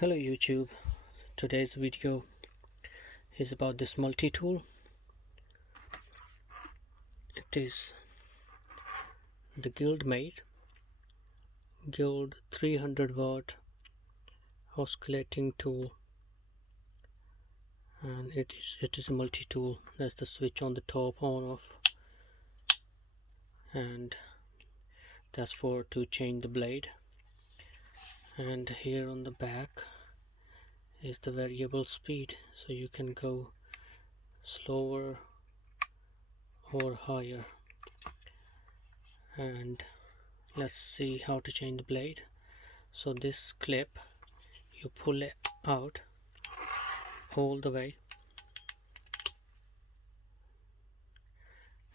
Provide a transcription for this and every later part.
Hello YouTube, today's video is about this multi-tool. It is the Guild 300w oscillating tool, and it is a multi-tool. That's the switch on the top, on off, and that's for to change the blade. And here on the back is the variable speed, so you can go slower or higher. And let's see how to change the blade. So this clip, you pull it out all the way,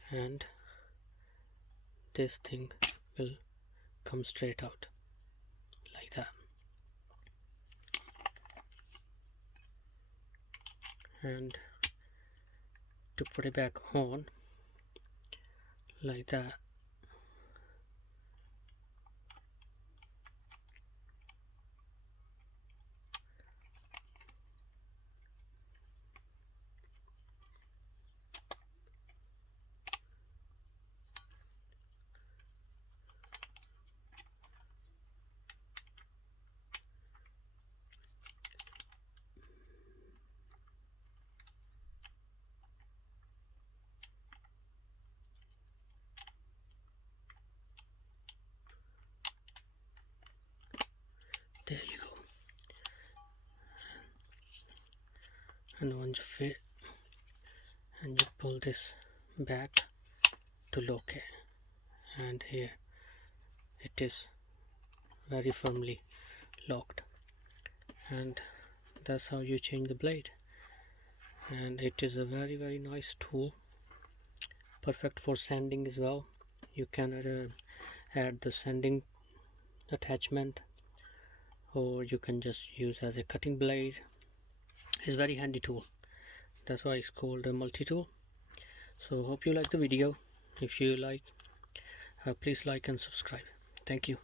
and this thing will come straight out like that. And to put it back on like that, there you go. And once you fit, and you pull this back to lock it, and here it is very firmly locked. And that's how you change the blade. And it is a very nice tool, perfect for sanding as well. You can add the sanding attachment, or you can just use as a cutting blade. It's a very handy tool. That's why it's called a multi-tool. So hope you like the video. If you like, please like and subscribe. Thank you.